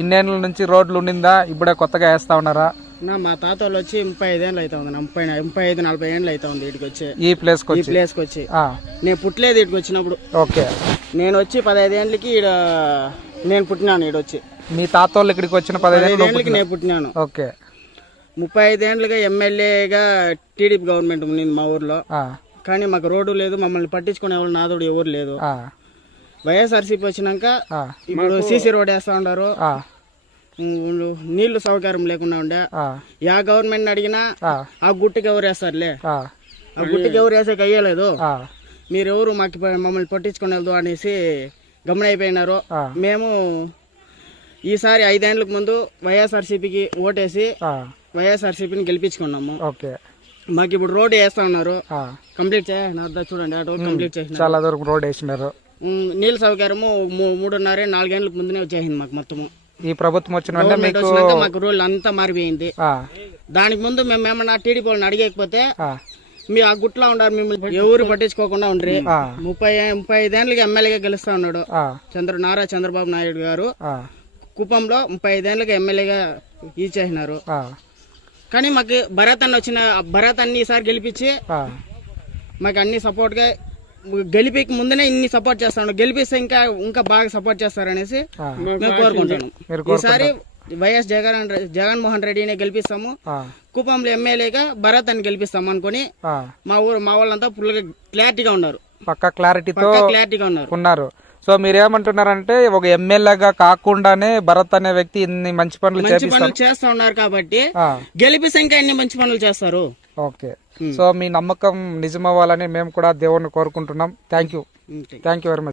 ఇన్నేళ్ళ నుంచి రోడ్లు ఉండిందా ఇప్పుడే కొత్తగా వేస్తా ఉన్నారా నా మా తాత వాళ్ళు వచ్చి ముప్పై ఐదేళ్ళు అయితే ఉంది ముప్పై ముప్పై ఐదు నలభై ఏళ్ళు అయితే ఉంది ఇటుకి వచ్చి ఈ ప్లేస్ ఈ ప్లేస్ కి వచ్చి నేను పుట్టలేదు ఇటుకి వచ్చినప్పుడు ఓకే నేను వచ్చి పదహైదు ఏళ్ళకి ఈడ నేను పుట్టినాను ఈడొచ్చి మీ తాత వాళ్ళు ఇక్కడికి వచ్చిన పదహైదు నేను పుట్టినాను ఓకే ముప్పై ఐదేళ్లుగా ఎమ్మెల్యేగా టీడీపీ గవర్నమెంట్ ఉంది మా ఊర్లో కానీ మాకు రోడ్డు లేదు మమ్మల్ని పట్టించుకునే వాళ్ళు నాదోడు ఎవరు లేదు వైఎస్ఆర్సీపీ వచ్చినాక ఇప్పుడు సీసీ రోడ్ వేస్తా ఉన్నారు నీళ్లు సౌకర్యం లేకుండా ఉండే యా గవర్నమెంట్ అడిగినా ఆ గుట్టుకి ఎవరు వేస్తారులే ఆ గుట్టుకి ఎవరు వేసాక అయ్యలేదు మీరెవరు మాకు మమ్మల్ని పట్టించుకునేదు అనేసి గమనైపోయినారు మేము ఈసారి ఐదేళ్లకు ముందు వైఎస్ఆర్సీపీకి ఓటేసి వైఎస్ఆర్సీపీని గెలిపించుకున్నాము మాకు ఇప్పుడు రోడ్ వేస్తా ఉన్నారు కంప్లీట్ చేయాలి చూడండి కంప్లీట్ చేసి చాలా రోడ్ వేసినారు నీళ్ళ సౌకర్యము మూడున్నర నాలుగేళ్ల ముందునే వచ్చేసింది మాకు మొత్తము ఈ ప్రభుత్వం వచ్చిన మాకు రూల్ అంతా మారిపోయింది దానికి ముందు మేము ఏమన్నా టీడీపీ వాళ్ళని అడిగకపోతే మీ ఆ గుట్లో ఉన్నారు మిమ్మల్ని ఎవరు పట్టించుకోకుండా ఉండరు ముప్పై ముప్పై ఐదేళ్ళకి ఎమ్మెల్యేగా గెలుస్తా ఉన్నాడు చంద్ర నారా చంద్రబాబు నాయుడు గారు కుప్పంలో ముప్పై ఐదేళ్ళకి ఎమ్మెల్యేగా ఇచ్చేసినారు కానీ మాకు భరత్ అన్న వచ్చిన భరత్ అన్ని ఈసారి గెలిపించి మాకు అన్ని సపోర్ట్ గా గెలిపికి ముందనే ఇన్ని సపోర్ట్ చేస్తాను గెలిపిస్తే ఇంకా ఇంకా బాగా సపోర్ట్ చేస్తారనేసి మేము కోరుకుంటాను ఈసారి వైఎస్ జగన్ జగన్మోహన్ రెడ్డిని గెలిపిస్తాము కుప్పంలో ఎమ్మెల్యేగా భరత్ అని గెలిపిస్తాం అనుకుని మా ఊరు మా వాళ్ళంతా ఫుల్ గా క్లారిటీగా ఉన్నారు పక్క క్లారిటీతో క్లారిటీగా ఉన్నారు ఉన్నారు సో మీరు ఏమంటున్నారంటే ఒక ఎమ్మెల్యేగా కాకుండానే భరత్ అనే వ్యక్తి ఇన్ని మంచి పనులు చేస్తా ఉన్నారు కాబట్టి గెలిపిస్తే ఇంకా ఇన్ని మంచి పనులు చేస్తారు ఓకే hmm. సో మీ నమ్మకం నిజమవ్వాలని మేము కూడా దేవుణ్ణి కోరుకుంటున్నాం thank you thank you very much